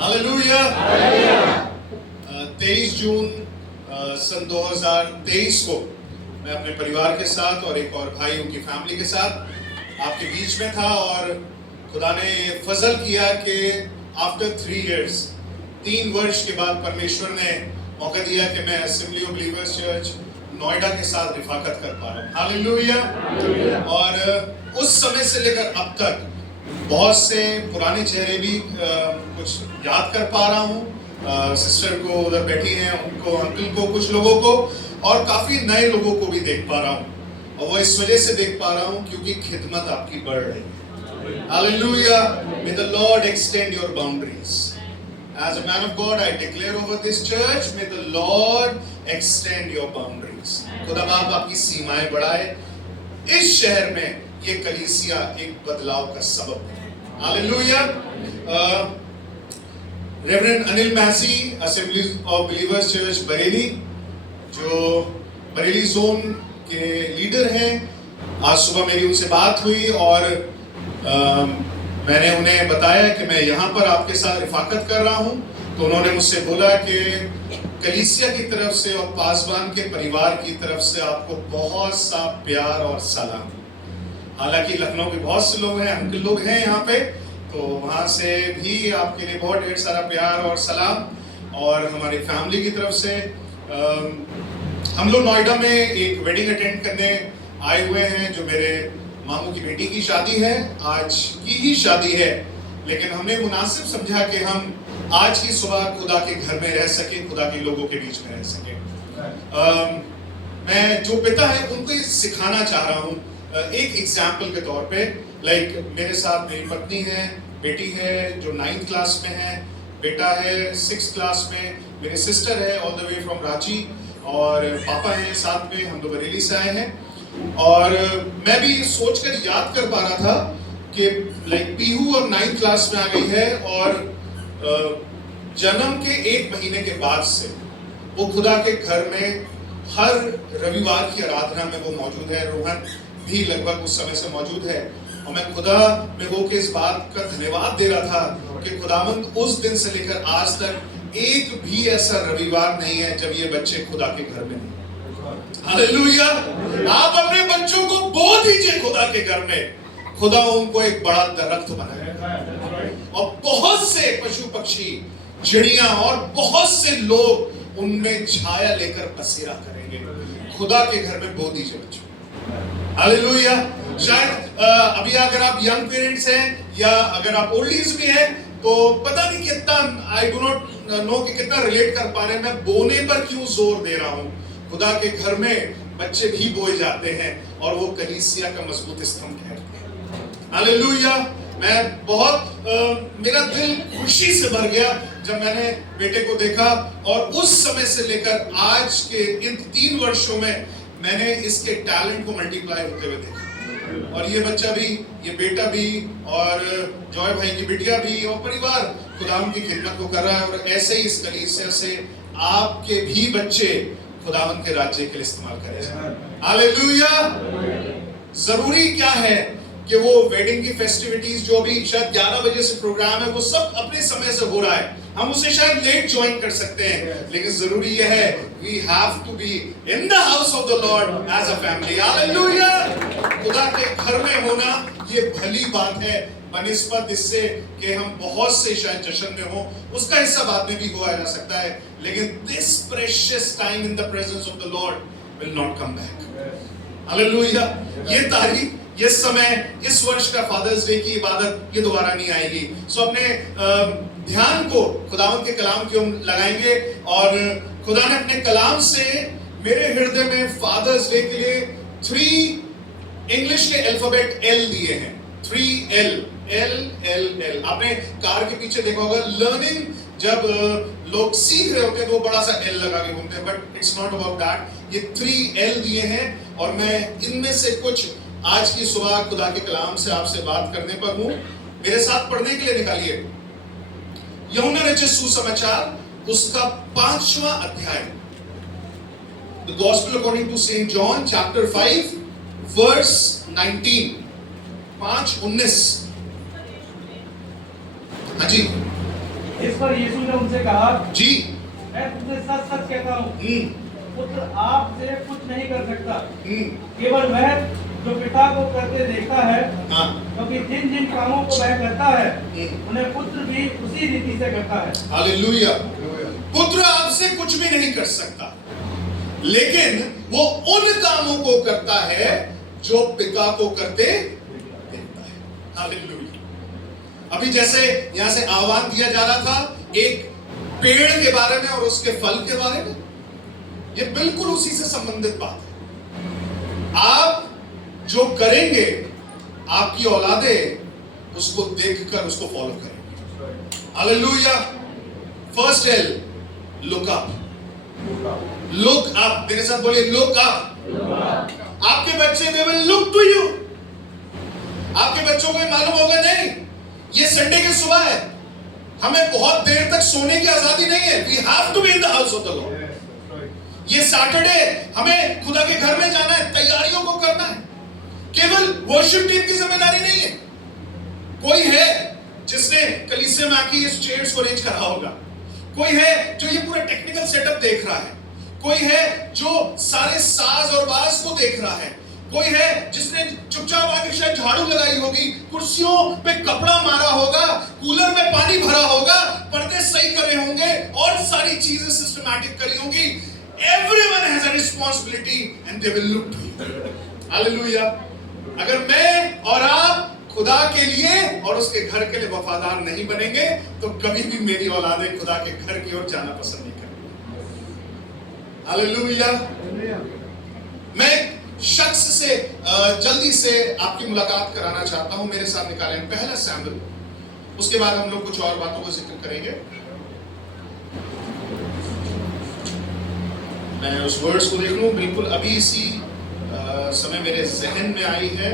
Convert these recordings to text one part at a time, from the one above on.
Hallelujah. 23 जून सन 2023 को मैं अपने परिवार के साथ और एक और भाई उनकी फैमिली के साथ आपके बीच में था और खुदा ने फजल किया कि आफ्टर 3 years 3 वर्ष के बाद परमेश्वर ने मौका दिया कि मैं assembly of believers church Noida के साथ रिफाकत कर पा रहा हूँ। हालेलुया। और उस समय से लेकर अब तक बहुत से पुराने चेहरे भी कुछ याद कर पा रहा हूँ। सिस्टर को उधर बैठी हैं, उनको, अंकल को, कुछ लोगों को, और काफी नए लोगों को भी देख पा रहा हूँ। और वो इस वजह से देख पा रहा हूँ क्योंकि खिदमत आपकी बढ़ रही है। Hallelujah. May the Lord extend your boundaries. As a man of God, I declare over this church, may the Lord extend your boundaries. खुदा बाप आपकी सीमाएं बढ़ाए। इस शहर में ये कलीसिया एक बदलाव का सबब बने। Hallelujah. Reverend Anil Massey, assembly of believers church Bareilly, जो बरेली जोन के लीडर हैं, आज सुबह मेरी उनसे बात हुई और मैंने उन्हें बताया कि मैं यहाँ पर आपके साथ रिफाकत कर रहा हूँ। तो उन्होंने मुझसे बोला कि कलीसिया की तरफ से और पासवान के परिवार की तरफ से आपको बहुत सा प्यार और सलाम। हालांकि लखनऊ के बहुत से लोग हैं, अंकल लोग हैं यहाँ पे, तो वहाँ से भी आपके लिए बहुत ढेर सारा प्यार और सलाम। और हमारी फैमिली की तरफ से हम लोग नोएडा में एक वेडिंग अटेंड करने आए हुए हैं, जो मेरे मामू की बेटी की शादी है। आज की ही शादी है, लेकिन हमने मुनासिब समझा कि हम आज की सुबह खुदा के घर में रह सके, खुदा के लोगों के बीच में रह सके। मैं जो पिता है उनको ये सिखाना चाह रहा हूँ एक एग्जाम्पल के तौर पे। लाइक मेरे साथ मेरी पत्नी है, बेटी है जो 9th क्लास में है, बेटा है 6th क्लास में, मेरी सिस्टर है all the way from Ranchi, और पापा हैं साथ में, हम तो बरेली से आए हैं। और मैं भी सोचकर याद कर पा रहा था कि लाइक पीहू और 9th क्लास में आ गई है और जन्म के 1 महीने के बाद से वो खुदा के घर में हर रविवार की आराधना में वो मौजूद है। रोहन भी लगभग उस समय से मौजूद है, और मैं खुदा में होकर इस बात का धन्यवाद दे रहा था कि खुदावंद उस दिन से लेकर आज तक एक भी ऐसा रविवार नहीं है जब ये बच्चे खुदा के घर में नहीं। हालेलुया। आप अपने बच्चों को बो दीजिए खुदा के घर में, खुदा उनको एक बड़ा दरख्त बनाएगा और बहुत से पशु पक्षी, चिड़ियां और बहुत से लोग उनमें छाया लेकर बसेरा करेंगे। खुदा के घर में बो दीजिए बच्चों। हालेलुया। शायद अभी अगर आप यंग पेरेंट्स हैं या अगर आप ओल्ड एज भी हैं तो पता नहीं कितना, आई डू नॉट नो कि कितना रिलेट कर पा रहे हैं। मैं बोने पर क्यों जोर दे रहा हूँ। खुदा के घर में बच्चे भी बोए जाते हैं और वो कलीसिया का मजबूत स्तंभ ठहरते हैं। हालेलुया। मैं बहुत मेरा दिल खुशी से भर गया जब मैंने बेटे को देखा, और उस समय से लेकर आज के इन 3 वर्षों में मैंने इसके टैलेंट को मल्टीप्लाई होते हुए देखा। और ये बच्चा भी, ये बेटा भी, और जॉय भाई की बिटिया भी, और परिवार खुदावंद की खिदमत को कर रहा है। और ऐसे ही इस कलीसिया से आपके भी बच्चे खुदावंद के राज्य के लिए इस्तेमाल करें। हालेलुया। जरूरी क्या है कि वो वेडिंग की फेस्टिविटीज जो अभी शायद 11 बजे से प्रोग्राम है, वो सब अपने समय से हो रहा है। हम उसे शायद लेट ज्वाइन कर सकते हैं, लेकिन जरूरी यह है we have to be in the house of the Lord as a family. Hallelujah. खुदा के घर में होना ये भली बात है, बनिस्बत इससे कि हम बहुत से शायद जश्न में हो, उसका हिस्सा बाद में भी हुआ जा सकता है, लेकिन this precious time in the presence of the Lord will not come back. Hallelujah. ये तारीख, ये समय, इस वर्ष का फादर्स डे की इबादत ये दोबारा नहीं आएगी। सो अपने ध्यान को खुदावंद के कलाम की ओर लगाएंगे, और खुदा ने अपने कलाम से मेरे हृदय में फादर्स डे के लिए 3 इंग्लिश के अल्फाबेट L दिए हैं। 3 L। आपने कार के पीछे देखा होगा, लर्निंग जब लोग सीख रहे होते हैं तो वो बड़ा सा L लगा के घूमते हैं, but it's not about that. ये 3 L दिए हैं, और मैं इनमें से कुछ आज की सुबह खुदा के कलाम से आपसे बात करने पर हूँ। मेरे साथ पढ़ने के लिए निकालिए यूहन्ना रचित सुसमाचार उसका 5वां अध्याय, The Gospel according to Saint John chapter 5 verse 19, 5:19। हाँ जी, इस पर यीशु ने उनसे कहा, जी, मैं तुमसे सच सच कहता हूँ, पुत्र आपसे कुछ नहीं कर सकता, केवल वह जो पिता को करते देखता है, क्योंकि जिन जिन कामों को वह करता है उन्हें पुत्र भी उसी रीति से करता है। हालेलुया। पुत्र आपसे कुछ भी नहीं कर सकता, लेकिन वो उन कामों को करता है जो पिता को करते देखता है। हालेलुया। अभी जैसे यहां से आह्वान दिया जा रहा था एक पेड़ के बारे में और उसके फल के बारे में, ये बिल्कुल उसी से संबंधित बात है। आप जो करेंगे, आपकी औलादें उसको देखकर उसको फॉलो करेंगे। Hallelujah. First L, look up. Look up, मेरे साथ बोलिए, लुक अप। आपके बच्चे they will look to you. आपके बच्चों को मालूम होगा नहीं, ये संडे की सुबह है, हमें बहुत देर तक सोने की आजादी नहीं है। We have to be in the house of the Lord. ये सैटरडे हमें खुदा के घर में जाना है, तैयारियों को करना है। केवल वर्शिप टीम की जिम्मेदारी नहीं है। कोई है जिसने कलीसिया में आके इस चेयर्स को अरेंज करा होगा, कोई है जो ये पूरा टेक्निकल सेटअप देख रहा है, कोई है जो सारे साज और बाज को देख रहा है, कोई है जिसने चुपचाप आके शायद झाड़ू लगाई होगी, कुर्सियों पे कपड़ा मारा होगा, कूलर में पानी भरा होगा, पर्दे सही करे होंगे और सारी चीजें सिस्टमैटिक करी होंगी। Everyone has a responsibility and they will look to you. Hallelujah. अगर मैं और आप खुदा के लिए और उसके घर के लिए वफादार नहीं बनेंगे तो कभी भी मेरी औलादें खुदा के घर की ओर जाना पसंद नहीं करेंगी। हालेलुया। मैं शख्स से जल्दी से आपकी मुलाकात कराना चाहता हूं, मेरे साथ निकालें पहला सैमुएल, उसके बाद हम लोग कुछ और बातों को जिक्र करेंगे। मैं उस वर्ड्स को देख लूं, बिल्कुल अभी इसी समय मेरे जहन में आई है।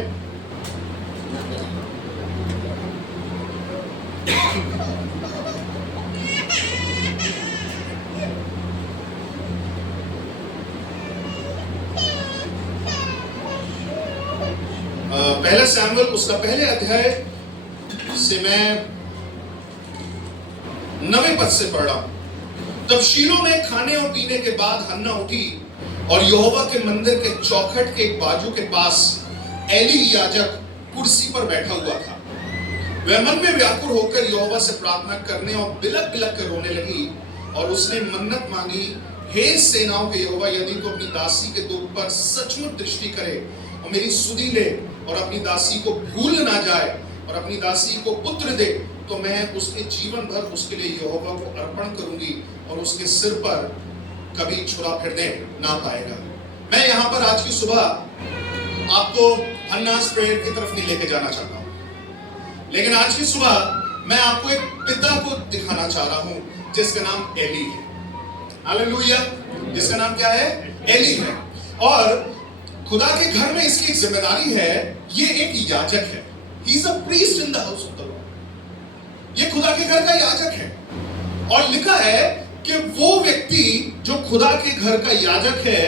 पहला सैमुएल उसका पहले अध्याय से मैं 9वें पद से पढ़ रहा हूं। तब शीलो में खाने और पीने के बाद हन्ना उठी और यहोवा के मंदिर के चौखट के एक बाजू के पास एली याजक कुर्सी पर बैठा हुआ था। वह मन में व्याकुल होकर यहोवा से प्रार्थना करने और बिलक बिलक कर रोने लगी और उसने मन्नत मांगी, हे सेनाओं के यहोवा, यदि तो अपनी दासी के दुख पर सचमुच दृष्टि करे और मेरी सुधि ले और अपनी दासी को भूल ना जाए और अपनी दासी को पुत्र दे, तो मैं उसके जीवन भर उसके लिए यहोवा को अर्पण करूंगी और उसके सिर पर कभी छुरा फिरने ना पाएगा। मैं यहाँ पर आज की सुबह आपको हन्नास प्रेयर की तरफ नहीं लेके जाना चाहता हूँ, लेकिन आज की सुबह मैं आपको एक पिता को दिखाना चाह रहा हूँ जिसका नाम एली है। हालेलुया। जिसका नाम क्या है? एली है। और खुदा के घर में इसकी एक जिम्मेदारी है, ये एक याजक है। He is a priest in the house of the Lord। ये खुदा के घर का याजक है और लिखा है कि वो व्यक्ति जो खुदा के घर का याजक है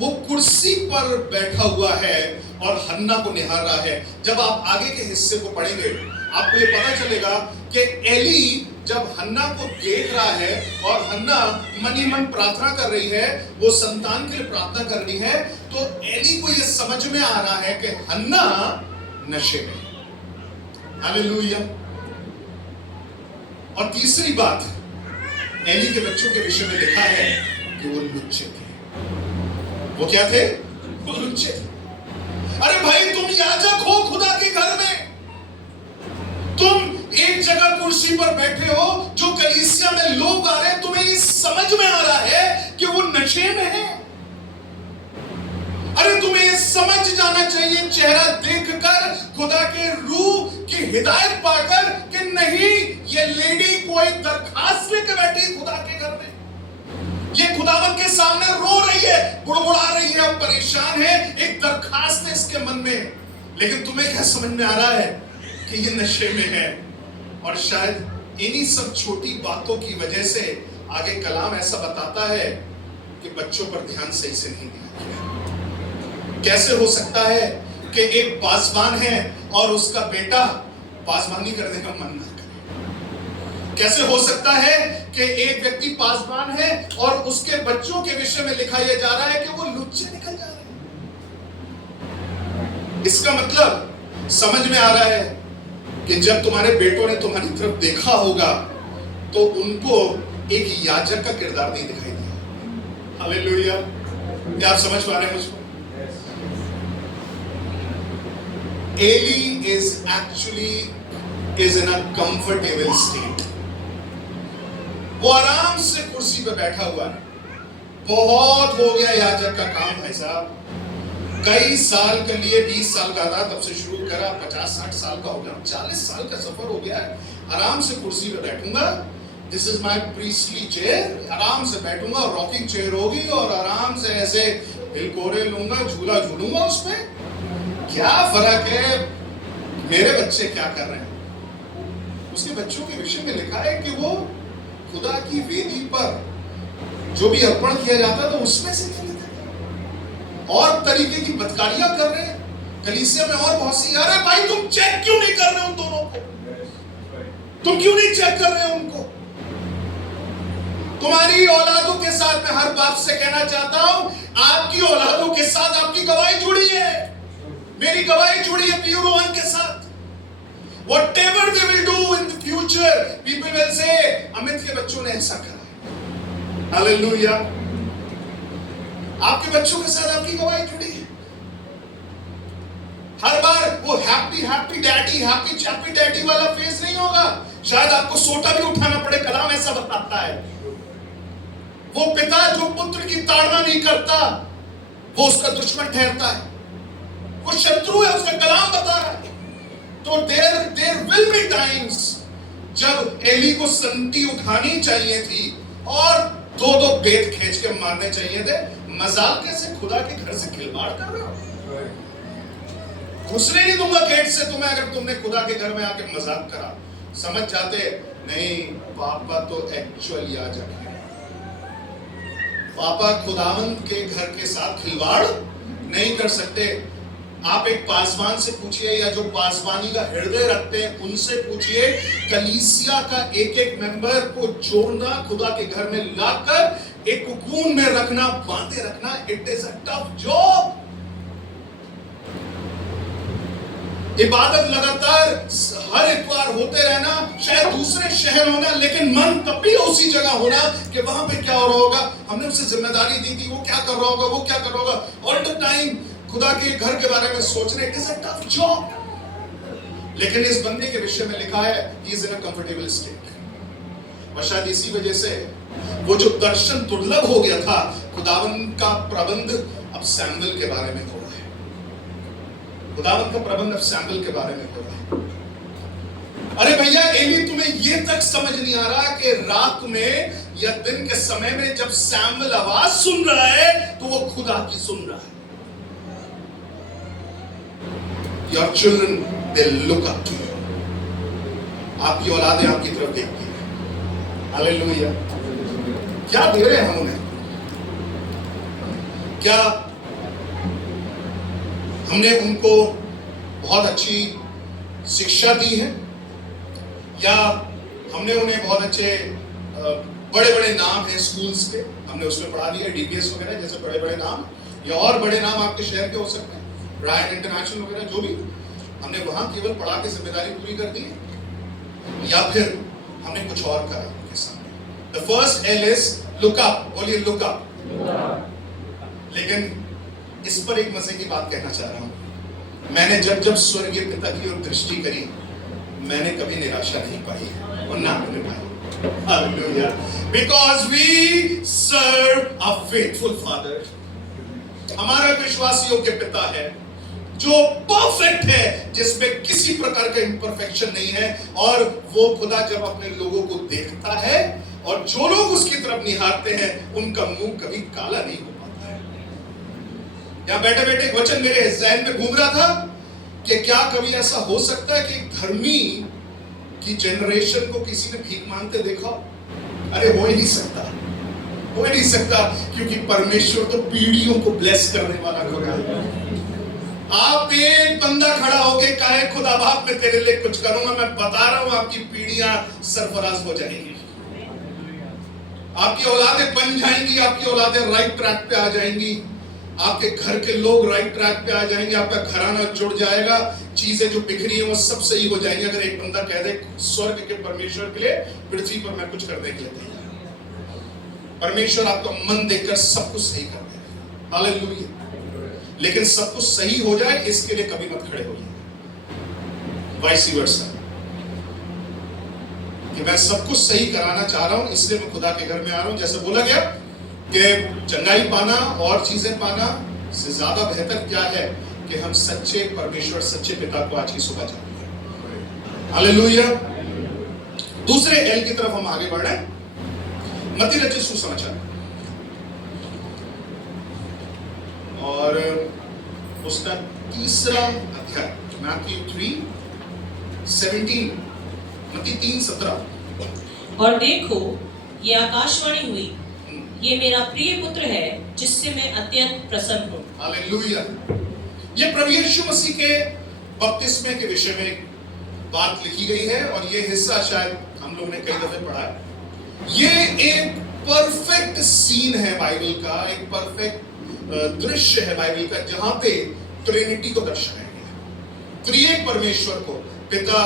वो कुर्सी पर बैठा हुआ है और हन्ना को निहार रहा है। जब आप आगे के हिस्से को पढ़ेंगे आपको ये पता चलेगा कि एली जब हन्ना को देख रहा है और हन्ना मन ही मन प्रार्थना कर रही है, वो संतान के लिए प्रार्थना कर रही है, तो एली को ये समझ में आ रहा है कि हन्ना नशे में। हालेलुया। और तीसरी बात, एली के बच्चों के विषय में लिखा है कि वो लुच्चे थे। वो क्या थे? वो लुच्चे थे। अरे भाई, तुम याजक हो खुदा के घर में, तुम एक जगह कुर्सी पर बैठे हो, जो कलीसिया में लोग आ रहे हैं, तुम्हें ये समझ में आ रहा है कि वो नशे में है। अरे तुम्हें ये समझ जाना चाहिए चेहरा देखकर, खुदा के रूह की हिदायत पाकर कि नहीं, ये लेडी कोई दरखास्त लेकर बैठी खुदा के घर में, ये खुदावन के सामने रो रही है, बुड़बुड़ा रही है, परेशान है, एक दरखास्त है इसके मन में। लेकिन तुम्हें क्या समझ में आ रहा है कि ये नशे में है। और शायद इन्हीं सब छोटी बातों की वजह से आगे कलाम ऐसा बताता है कि बच्चों पर ध्यान सही से नहीं दिया गया। कैसे हो सकता है कि एक पासवान है और उसका बेटा पासवानी करने का मन ना करे? कैसे हो सकता है कि एक व्यक्ति पासवान है और उसके बच्चों के विषय में लिखा यह जा रहा है कि वो लुच्चे निकल जा रहे हैं? इसका मतलब समझ में आ रहा है कि जब तुम्हारे बेटों ने तुम्हारी तरफ देखा होगा तो उनको एक याजक का किरदार नहीं दिखाई दिया। हालेलुया। क्या आप समझ पा रहे हैं मुझको? Eli is in a comfortable state. वो आराम से कुर्सी पे बैठा हुआ है। बहुत हो गया याजक का काम भाई साहब। कई साल के लिए 20 साल का था तब से शुरू करा, 50-60 साल का हो गया, 40 साल का सफर हो गया है। आराम से कुर्सी पे बैठूंगा, this is my priestly chair, आराम से बैठूंगा, रॉकिंग चेयर होगी और आराम से ऐसे हिलकोरे लूंगा, झूला झूलूंगा उसमें। क्या फर्क है मेरे बच्चे क्या कर रहे हैं? उसके बच्चों के विषय में लिखा है कि वो खुदा की वेदी पर जो भी अर्पण किया जाता था उसमें से ले लेते थे और तरीके की बदकारियां कर रहे हैं। कलीसिया में और बहुत सी, अरे भाई तुम चेक क्यों नहीं कर रहे उन दोनों को? तुम क्यों नहीं चेक कर रहे उनको? तुम्हारी औलादों के साथ मैं हर बाप से कहना चाहता हूं, आपकी औलादों के साथ आपकी गवाही जुड़ी है, मेरी गवाही जुड़ी है प्योर वन के साथ। Whatever they will do in the future, people will say, Amit के बच्चों ने ऐसा करा। हालेलुया। आपके बच्चों के साथ आपकी गवाही जुड़ी है। हर बार वो हैप्पी डैडी वाला फेस नहीं होगा। शायद आपको सोटा भी उठाना पड़े, कलाम ऐसा बताता है। वो पिता जो पुत्र की ताड़ना नहीं करता वो उसका दुश्मन ठहरता है, वो शत्रु है, उसका कलाम बता रहा है। तो देयर विल बी टाइम्स जब एली को संटी उठानी चाहिए थी और दो बेत खींच के मारने चाहिए थे। मजाक कैसे खुदा के घर से खिलवाड़ कर रहे हो? घुसने नहीं दूंगा गेट से तुम्हें अगर तुमने खुदा के घर में आके मजाक करा। समझ जाते नहीं, पापा तो एक्चुअल याजक है। पापा खुदावंत के घर के साथ खिलवाड़ नहीं कर सकते। आप एक पासवान से पूछिए या जो पासवानी का हृदय रखते हैं उनसे पूछिए, कलीसिया का एक एक मेंबर को जोड़ना, खुदा के घर में लाकर एक कुकून में रखना, बांधे रखना, it is a tough job. इबादत लगातार हर इतवार होते रहना, शायद दूसरे शहर होना, लेकिन मन तब भी उसी जगह होना कि वहां पे क्या हो रहा होगा। हमने उसे जिम्मेदारी दी थी, वो क्या कर रहा होगा, वो क्या कर रहा होगा। ऑल द टाइम खुदा के घर के बारे में सोचने, it is a tough job. लेकिन इस बंदे के विषय में लिखा है, he is in a comfortable state. और शायद इसी वजह से वो जो दर्शन दुर्लभ हो गया था, खुदावन का प्रबंध अब सैमुएल के बारे में हो रहा है। खुदावन का प्रबंध अब सैमुएल के बारे में हो रहा है। अरे भैया एली, तुम्हें ये तक समझ नहीं आ रहा कि रात में या दिन के समय में जब सैमुएल आवाज सुन रहा है तो वो खुदा की सुन रहा है। Your children, they look up to you. आपकी औलादें आपकी तरफ देखती हैं। हालेलुया। क्या दे रहे हैं हम उन्हें? क्या हमने उनको बहुत अच्छी शिक्षा दी है, या हमने उन्हें बहुत अच्छे बड़े बड़े नाम हैं स्कूल्स के, हमने उसमें पढ़ा दिया, डीपीएस वगैरह जैसे बड़े बड़े नाम, या और बड़े नाम आपके शहर के हो सकते हैं, रायन इंटरनेशनल वगैरह, जो भी, हमने वहां केवल पढ़ा के जिम्मेदारी पूरी कर दी, या फिर हमने कुछ और करा उनके सामने। The first L is look up, बोलिए look up। लेकिन इस पर एक मजे की बात कहना चाह रहा हूं। मैंने जब स्वर्गीय पिता की ओर दृष्टि करी, मैंने कभी निराशा नहीं पाई और ना मैंने पाई। Hallelujah. Because we serve a faithful father। हमारा विश्वास योग्य पिता है जो परफेक्ट है, जिसमें किसी प्रकार का इम्परफेक्शन नहीं है। और वो खुदा जब अपने लोगों को देखता है और जो लोग उसकी तरफ निहारते हैं, उनका मुंह कभी काला नहीं हो पाता है। यहां बैठे बैठे एक वचन मेरे ज़हन में घूम रहा था कि क्या कभी ऐसा हो सकता है कि धर्मी की जनरेशन को किसी ने भीख मांगते देखा? अरे हो ही नहीं सकता, हो ही नहीं सकता, क्योंकि परमेश्वर तो पीढ़ियों को ब्लेस करने वाला खुदा है। आप एक बंदा खड़ा होके कहे खुदा बाप मैं तेरे लिए कुछ करूंगा, मैं बता रहा हूं आपकी पीढ़ियां सरफराज हो जाएंगी, आपकी औलादें बन जाएंगी, आपकी औलादें राइट ट्रैक पे आ जाएंगी, आपके घर के लोग राइट ट्रैक पे आ जाएंगे, आपका घराना जुड़ जाएगा, चीजें जो बिखरी हैं वो सब सही हो जाएंगी। अगर एक बंदा कह दे स्वर्ग के परमेश्वर के लिए पृथ्वी पर मैं कुछ करने के लिए तैयार हूं, परमेश्वर आपका मन देखकर सब कुछ सही कर देगा। हालेलुया। लेकिन सब कुछ सही हो जाए इसके लिए कभी मत खड़े होइए, वाइस वर्सा, कि मैं सब कुछ सही कराना चाह रहा हूं इसलिए मैं खुदा के घर में आ रहा हूं। जैसे बोला गया कि चंगाई पाना और चीजें पाना से ज्यादा बेहतर क्या है कि हम सच्चे परमेश्वर, सच्चे पिता को आज की सुबह जानें। हालेलुया। दूसरे एल की तरफ हम आगे बढ़ रहे हैं, मत्ती रचित सुसमाचार और उसका तीसरा अध्याय, मैथ्यू 3:17, मत्ती 3:17। और देखो ये आकाशवाणी हुई, ये मेरा प्रिय पुत्र है जिससे मैं अत्यंत प्रसन्न हूँ। हालेलुया। ये प्रभु यीशु मसीह के बपतिस्मे के विषय में बात लिखी गई है और ये हिस्सा शायद हम लोग ने कई दफे पढ़ा है। ये एक परफेक्ट सीन है बाइबल का, एक परफेक्ट दृश्य है बाइबल का, जहां पे ट्रिनिटी को दर्शाया गया, त्रिएक परमेश्वर को, पिता,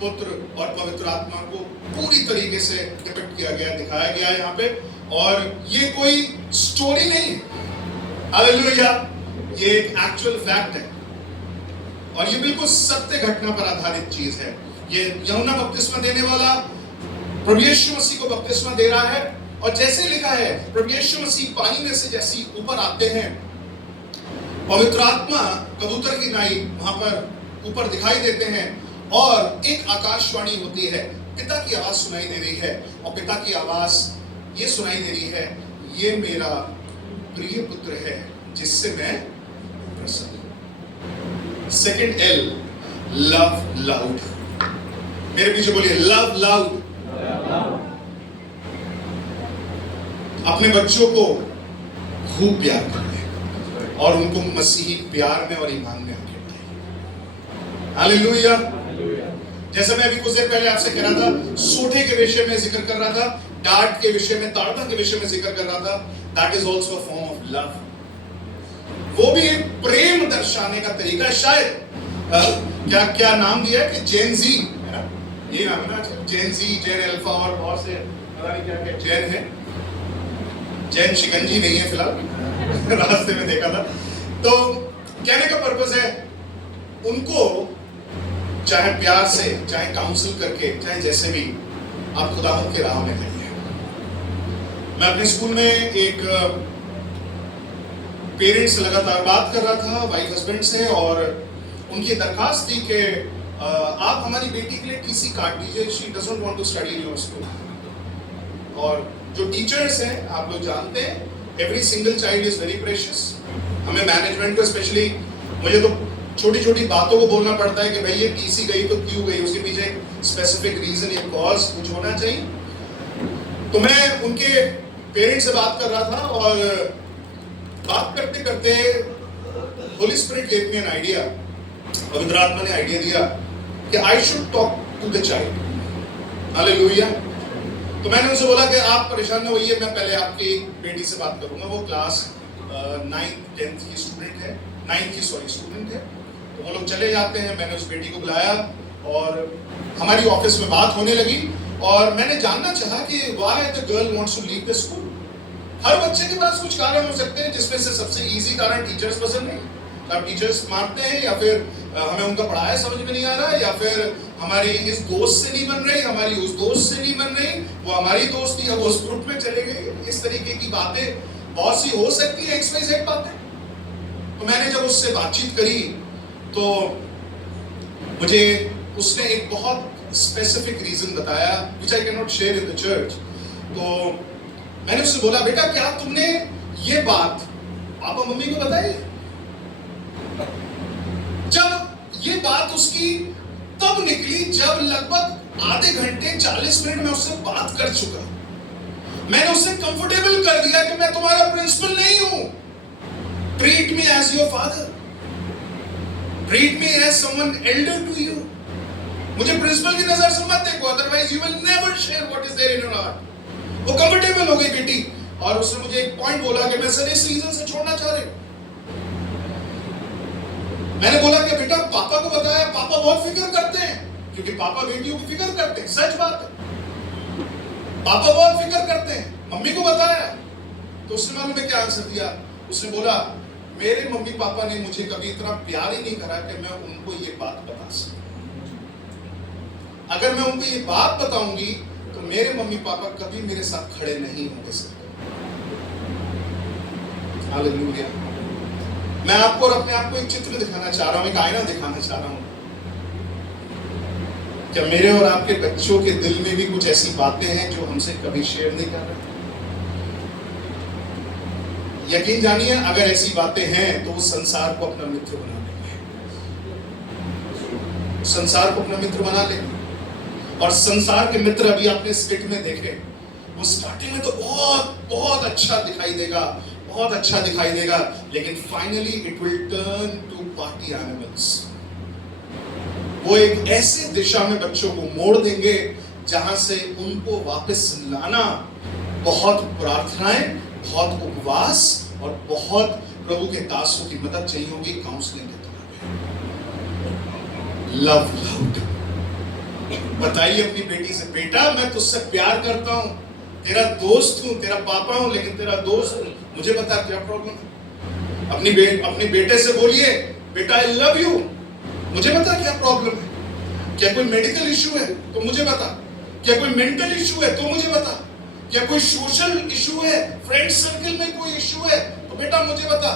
पुत्र और पवित्र आत्मा को पूरी तरीके से डिपिक्ट किया गया, दिखाया गया है यहाँ पे। और ये कोई स्टोरी नहीं है, हालेलुया, ये एक एक्चुअल फैक्ट है और ये बिल्कुल सत्य घटना पर आधारित चीज है। ये यूहन्ना बपतिस्मा देने वाला प्रभु यीशु मसीह को बपतिस्मा दे रहा है और जैसे लिखा है प्रभु यीशु मसीह पानी में से जैसे ऊपर आते हैं, पवित्र आत्मा कबूतर की नाई वहां पर ऊपर दिखाई देते हैं और एक आकाशवाणी होती है, पिता की आवाज सुनाई दे रही है और पिता की आवाज ये सुनाई दे रही है, ये मेरा प्रिय पुत्र है जिससे मैं प्रसन्न हूं। Second L, love loud. मेरे पीछे बोलिए लव लाउड। अपने बच्चों को खूब प्यार करें और उनको मसीही प्यार में और ईमान में आगे बढ़ाएं। हालेलुया। जैसे मैं अभी कुछ देर पहले आपसे कह रहा था, सोटे के विषय में जिक्र कर रहा था, डांट के विषय में, ताड़ना के विषय में जिक्र कर रहा था, that is also a form of love. वो भी एक प्रेम दर्शाने का तरीका। शायद क्या नाम दिया है कि जेन जी, है ना, ये नाम है ना, जेन जी, जेन अल्फा और से पता नहीं क्या क्या जेन है, जेन शिकंजी नहीं है फिलहाल रास्ते में देखा था। तो कहने का पर्पस है उनको चाहे प्यार से, चाहे काउंसिल करके, चाहे जैसे भी आप खुदावंद के राह में रहिए। मैं अपने स्कूल में एक पेरेंट्स से लगातार बात कर रहा था, वाइफ हस्बैंड से, और उनकी दरखास्त थी कि आप हमारी बेटी के लिए टीसी काट दीजिए, she doesn't want to study in your school. और जो टीचर्स हैं आप लोग जानते हैं, every single child is very precious. हमें मैनेजमेंट को स्पेशली, मुझे तो छोटी छोटी बातों को बोलना पड़ता है कि भाई ये टीसी गई तो क्यों गई, उसके पीछे एक स्पेसिफिक रीजन, एक कॉज कुछ होना चाहिए। तो मैं उनके पेरेंट्स से बात कर रहा था और बात करते करते holy spirit gave me an idea, पवित्र आत्मा ने आइडिया दिया कि I should talk to the child. Hallelujah. तो मैंने उनसे बोला कि आप परेशान न होइए, मैं पहले आपकी बेटी से बात करूंगा। वो क्लास 9th 10th की स्टूडेंट है, 9th की स्टूडेंट है। तो वो लोग चले जाते हैं, मैंने उस बेटी को बुलाया और हमारी ऑफिस में बात होने लगी और मैंने जानना चाहा कि why the girl wants to leave the school. हर बच्चे के पास कुछ कारण हो सकते हैं, जिसमें से सबसे इजी कारण टीचर्स पसंद नहीं, अब टीचर्स मारते हैं, या फिर हमें उनका पढ़ाया समझ में नहीं आ रहा, या फिर हमारी इस दोस्त से नहीं बन रही, हमारी उस दोस्त से नहीं बन रही, वो हमारी दोस्त थी, अब उस ग्रुप में चले गए। इस तरीके की बातें बहुत सी हो सकती है, XYZ बातें। तो मैंने जब उससे बातचीत करी तो मुझे उसने एक बहुत स्पेसिफिक रीजन बताया which I cannot share in the church। तो मैंने उससे बोला, बेटा क्या तुमने ये बात पापा मम्मी को बताई? जब ये बात उसकी तब निकली जब लगभग आधे घंटे 40 मिनट में उससे बात कर चुका। मैंने उसे कंफर्टेबल कर दिया कि मैं तुम्हारा प्रिंसिपल नहीं हूं, treat me as your father. Treat me as someone elder to you. मुझे प्रिंसिपल की नजर से मत देखो, otherwise you will never share what is there in your heart. वो कंफर्टेबल हो गई बेटी और उसने मुझे एक पॉइंट बोला कि मैं सर इस रीजन से छोड़ना चाह रही हूं। मैंने बोला कि बेटा पापा को बताया, पापा बहुत फिक्र करते हैं, क्योंकि पापा बेटियों की फिक्र करते हैं, सच बात है, पापा बहुत फिक्र करते हैं। मम्मी को बताया तो उसने मालूम है क्या आंसर दिया? उसने बोला मेरे मम्मी पापा ने मुझे कभी इतना प्यार ही नहीं करा कि मैं उनको ये बात बता सकूं। अगर मैं उनको ये बात बताऊंगी तो मेरे मम्मी पापा कभी मेरे साथ खड़े नहीं होंगे सर। हालेलुया। मैं आपको और अपने आप को एक चित्र दिखाना चाह रहा हूं, एक आईना दिखाना चाह रहा हूं। क्या मेरे और आपके बच्चों के दिल में भी कुछ ऐसी बातें हैं जो हमसे कभी शेयर नहीं कर रहे? यकीन जानिए अगर ऐसी बातें हैं तो वो संसार को अपना मित्र बना लेंगे, संसार को अपना मित्र बना लेंगे। और संसार के मित्र अभी आपने स्किट में देखे, वो स्टार्टिंग में तो बहुत बहुत अच्छा दिखाई देगा, बहुत अच्छा दिखाई देगा, लेकिन finally it will turn to party animals. वो एक ऐसे दिशा में बच्चों को मोड़ देंगे जहां से उनको वापस लाना बहुत प्रार्थनाएं, बहुत उपवास और बहुत प्रभु के दासों की मदद चाहिए होगी, काउंसलिंग के तौर पे। लव लाउड बताइए अपनी बेटी से, बेटा मैं तुझसे प्यार करता हूं, तेरा दोस्त हूं, तेरा पापा हूं, लेकिन तेरा दोस्त हूं, मुझे बता क्या प्रॉब्लम है। अपने बेटे से बोलिए बेटा आई लव यू, मुझे बता क्या प्रॉब्लम है। क्या कोई मेडिकल इशू है तो मुझे बता, क्या कोई मेंटल इशू है तो मुझे बता, क्या कोई सोशल इशू है, फ्रेंड सर्कल में कोई इशू है तो बेटा मुझे बता।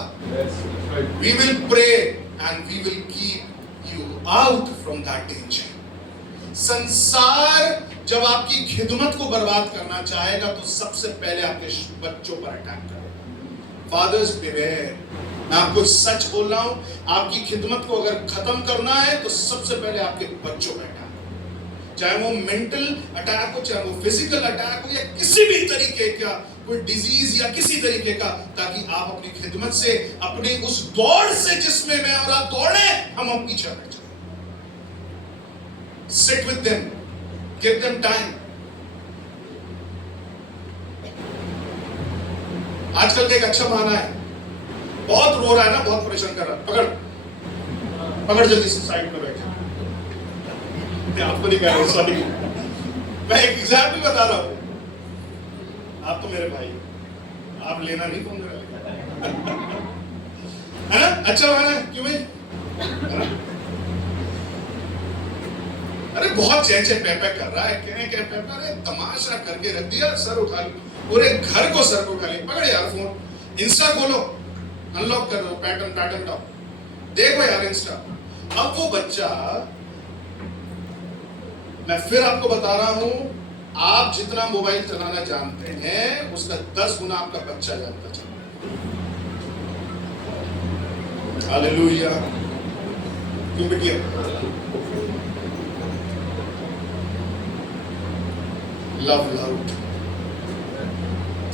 We will pray and we will keep you out from that danger. संसार जब आपकी खिदमत को बर्बाद करना चाहेगा तो सबसे पहले आपके बच्चों पर अटैक करेगा। फादर्स बिवेयर, मैं आपको सच बोल रहा हूं, आपकी खिदमत को अगर खत्म करना है तो सबसे पहले आपके बच्चों पर अटैक, चाहे वो मेंटल अटैक हो, चाहे वो फिजिकल अटैक हो, या किसी भी तरीके का कोई डिजीज या किसी तरीके का, ताकि आप अपनी खिदमत से, अपने उस दौड़ से जिसमें मैं और आप दौड़े, हम अब पीछे हट जाए। Sit with them, give them time. आजकल का एक अच्छा बहाना है, बहुत रो रहा है ना, बहुत परेशान कर रहा है, पकड़ पकड़ जल्दी से साइड पे बैठे। आपको नहीं कह रहा, सॉरी, मैं एक एग्जाम्पल बता रहा हूं। आप तो मेरे भाई, आप लेना नहीं फोन मेरा, है ना? अच्छा बहाना है, क्यों भाई? अरे बहुत चेचे पेपे कर रहा है, क्या पेपे, अरे तमाशा करके रख दिया, सर उठा लो, पूरे घर को सर को उठा लिया। पकड़ यार फोन, इंस्टा खोलो, अनलॉक कर दो, पैटर्न टॉप देखो यार इंस्टा। अब वो बच्चा, मैं फिर आपको बता रहा हूं, आप जितना मोबाइल चलाना जानते हैं उसका 10 गुना आपका बच्चा जानता चला। हालेलुया। क्यों बेटिया? Love loud.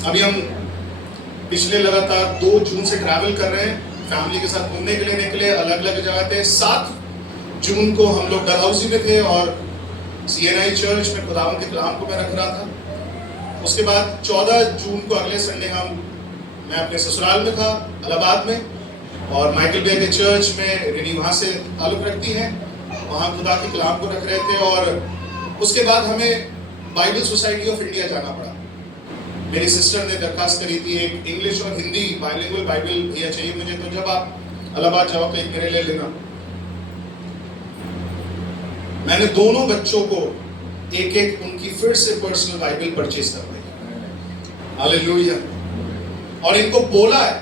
अभी हम पिछले लगातार 2 जून से ट्रैवल कर रहे हैं, फैमिली के साथ घूमने के लिए निकले, अलग अलग जगह थे। 7 जून को हम लोग डलहौसी में थे और CNI चर्च में खुदावंद के कलाम को मैं रख रहा था। उसके बाद 14 जून को अगले संडे मैं अपने ससुराल में था, इलाहाबाद में, और माइकल बे के चर्च में, रिनी वहाँ से ताल्लुक रखती है, वहाँ खुदा के कलाम को रख रहे थे। और उसके बाद हमें बाइबल सोसाइटी ऑफ इंडिया जाना पड़ा। मेरी सिस्टर ने दरखास्त करी थी, एक इंग्लिश और हिंदी बाइलिंगुअल बाइबल भैया चाहिए मुझे, तो जब आप इलाहाबाद जाओ तो एक मेरे ले लेना। मैंने दोनों बच्चों को एक उनकी फिर से पर्सनल बाइबल परचेज करवाई। हालेलुया। और इनको बोला है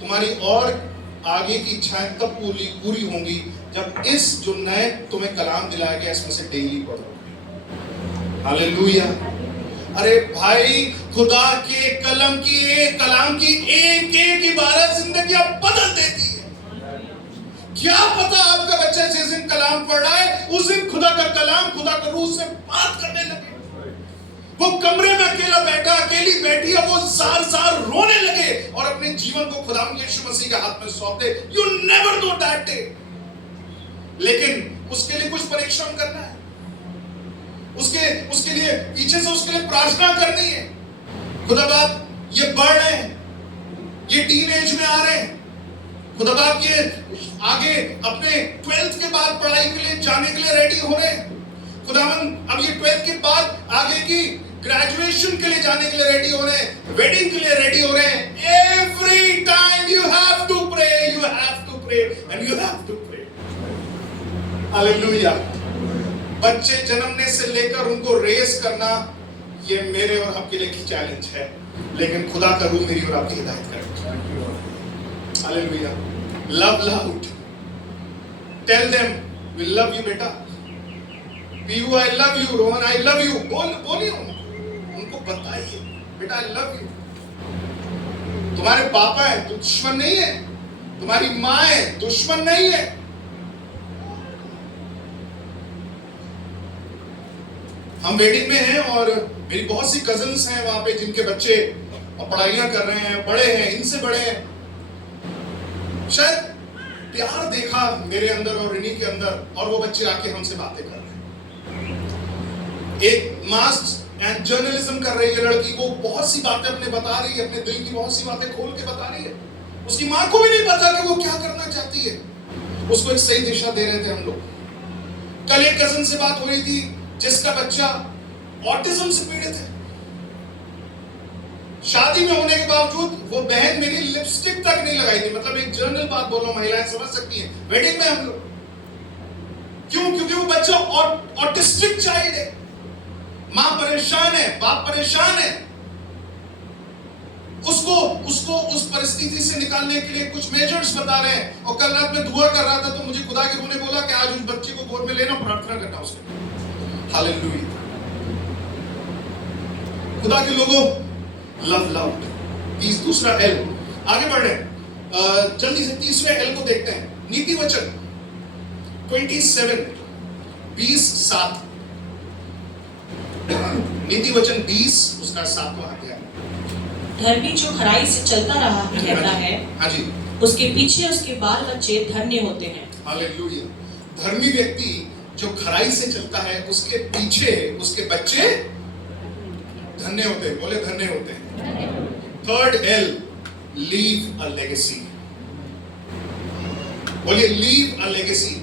तुम्हारी और आगे की इच्छाएं तब पूरी होंगी जब इस जो नए तुम्हें कलाम दिलाया गया इसमें से डेली पढ़ो। हालेलुया। अरे भाई, खुदा के कलाम की एक इबारत जिंदगियां बदल देती है। क्या पता आपका बच्चा जिस दिन कलाम पढ़ रहा है उस दिन खुदा का कलाम, खुदा का रूह से बात करने लगे। वो कमरे में अकेला बैठा, अकेली बैठी है, वो सार रोने लगे और अपने जीवन को खुदा यीशु मसीह के हाथ में सौंप दे। You never know that day. लेकिन उसके लिए कुछ परिश्रम करना है, उसके लिए पीछे से उसके लिए प्रार्थना करनी है। खुदा बाप ये बढ़ रहे हैं, ये टीनेज में आ रहे हैं, खुदा बाप ये आगे अपने 12th के बाद पढ़ाई के लिए जाने के लिए रेडी हो रहे हैं। खुदावन अब ये 12th के बाद आगे की ग्रेजुएशन के लिए जाने के लिए रेडी हो रहे हैं, वेडिंग के लिए रेडी हो रहे हैं। Every time you have to pray, you have to pray and you have to pray. Hallelujah. बच्चे जन्मने से लेकर उनको रेस करना ये मेरे और आपके लिए चैलेंज है, लेकिन खुदा का रूह मेरी और आपकी हिदायत करे। Hallelujah. Love loud, tell them we love you बेटा। Piyu I love you, Rohan I love you, बोलिए उनको बताइए बेटा आई लव यू। तुम्हारे पापा है, दुश्मन नहीं है, तुम्हारी माँ है, दुश्मन नहीं है। हम वेडिंग में हैं और मेरी बहुत सी कजिन्स हैं वहां पे जिनके बच्चे पढ़ाइयां कर रहे हैं, बड़े हैं, इनसे बड़े हैं। शायद प्यार देखा मेरे अंदर और इन्हीं के अंदर, और वो बच्चे आके हमसे बातें कर रहे हैं। एक मास्टर्स एंड जर्नलिज्म कर रही है लड़की, को बहुत सी बातें अपने बता रही है, अपने दिल की बहुत सी बातें खोल के बता रही है। उसकी माँ को भी नहीं पता कि वो क्या करना चाहती है, उसको एक सही दिशा दे रहे थे हम लोग। कल एक कजिन से बात हो रही थी जिसका बच्चा ऑटिज्म से पीड़ित है। शादी में होने के बावजूद वो बहन मेरी लिपस्टिक तक नहीं लगाई थी। मतलब एक जनरल बात बोल रहा हूं, महिलाएं समझ सकती हैं। वेडिंग में हम लोग क्यों? क्योंकि वो बच्चा ऑटिस्टिक चाइल्ड है। मां परेशान है, बाप परेशान है। उसको उस परिस्थिति से निकालने के लिए कुछ मेजर्स बता रहे हैं। और कल रात में दुआ कर रहा था तो मुझे खुदा के रूह ने बोला कि आज उस बच्चे को गोद में लेना, प्रार्थना करना उसके। हालेलुया। खुदा के लोगों, लव लाउड। दूसरा एल, आगे बढ़ रहे हैं। जल्दी से तीसरे एल को देखते हैं। नीति वचन 27:20-7। नीति वचन 20 उसका 7वां अध्याय। धर्मी जो खराई से चलता रहा कहता है, हाँ जी, उसके पीछे उसके बाल बच्चे धन्य होते हैं। हालेलुया। धर्मी व्यक्ति जो खराई से चलता है उसके पीछे उसके बच्चे धन्य होते हैं। बोले धन्य होते हैं। Third L, leave a legacy. बोलिए लीव अ लेगेसी।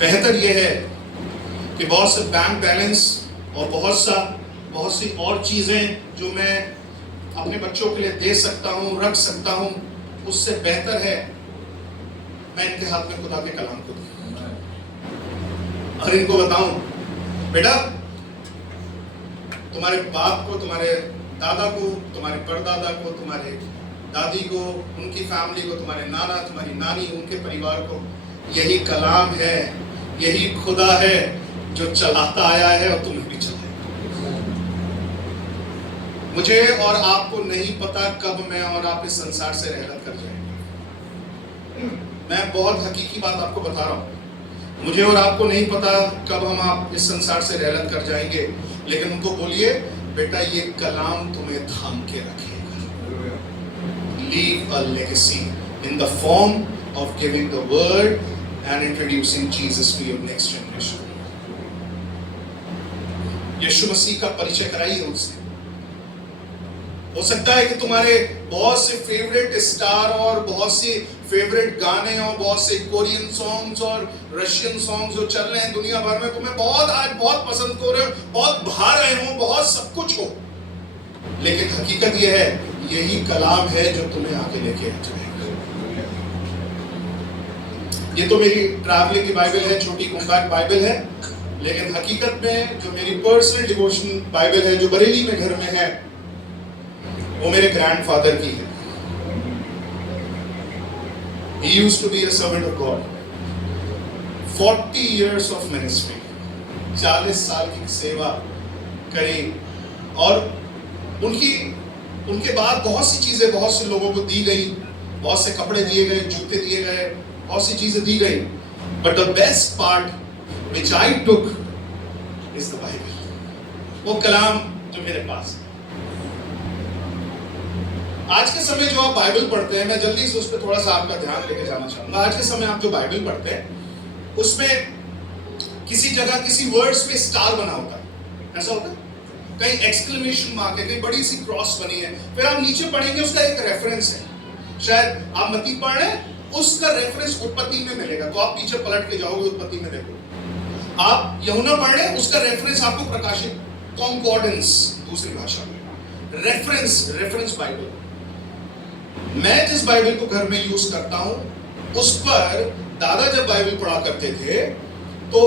बेहतर यह है कि बहुत से बैंक बैलेंस और बहुत सी और चीजें जो मैं अपने बच्चों के लिए दे सकता हूं, रख सकता हूं, उससे बेहतर है मैं इनके हाथ में खुदा के कलाम को दूं और इनको बताऊं, बेटा तुम्हारे बाप को, तुम्हारे दादा को, तुम्हारे परदादा को, तुम्हारे दादी को, उनकी फैमिली को, तुम्हारे नाना, तुम्हारी नानी, उनके परिवार को यही कलाम है, यही खुदा है जो चलाता आया है और तुम्हें भी चलाएगा। मुझे और आपको नहीं पता कब मैं और आप इस संसार से रहलत कर जाएंगे। मैं बहुत हकीकी बात आपको बता रहा हूं। मुझे और आपको नहीं पता कब हम आप इस संसार से रहलत कर जाएंगे, लेकिन उनको बोलिए बेटा ये कलाम तुम्हें थाम के रखेगा। Leave a legacy in the form of giving the word and introducing Jesus to your next generation. यीशु मसीह का परिचय कराइए उससे। हो सकता है कि तुम्हारे बहुत से फेवरेट स्टार और बहुत से फेवरेट गाने और बहुत से कोरियन सॉन्ग्स और रशियन सॉन्ग्स जो चल रहे हैं दुनिया भर में, तुम्हें आज बहुत पसंद हो रहे हो, बहुत भा रहे हो, बहुत सब कुछ हो, लेकिन हकीकत यह है यही कलाम है जो तुम्हें आगे लेके जाएगा। ये तो मेरी ट्रैवलिंग की बाइबल है, छोटी कॉम्पैक्ट बाइबल है, लेकिन हकीकत में जो मेरी पर्सनल डिवोशन बाइबल है जो बरेली में घर में है, वो मेरे ग्रैंडफादर की है। He used to be a servant of God. 40 years of ministry. 40 साल की सेवा करी और उनके बाद बहुत सी चीजें बहुत से लोगों को दी गई, बहुत से कपड़े दिए गए, जूते दिए गए, बहुत सी चीजें दी गई। But the best part which I took is the Bible. वो कलाम जो मेरे पास है। आज के समय जो आप बाइबल पढ़ते हैं, मैं जल्दी से उस पर थोड़ा सा आपका ध्यान लेके जाना चाहूंगा। आज के समय आप जो बाइबल पढ़ते हैं उसमें किसी जगह किसी वर्ड्स पे स्टार बना होता है, ऐसा होता है, कहीं एक्सक्लेमेशन मार्क है, कहीं बड़ी सी क्रॉस बनी है, फिर आप नीचे पढ़ेंगे उसका एक रेफरेंस है। शायद आप मत्ती पढ़ रहे हैं, उसका रेफरेंस उत्पत्ति में मिलेगा, तो आप पीछे पलट के जाओगे उत्पत्ति में देखोगे। आप यूहन्ना पढ़ रहे हैं, उसका रेफरेंस आपको प्रकाशित कॉन्कॉर्डेंस दूसरी भाषा में, रेफरेंस बाइबल। मैं जिस बाइबल को घर में यूज करता हूं उस पर दादा जब बाइबल पढ़ा करते थे तो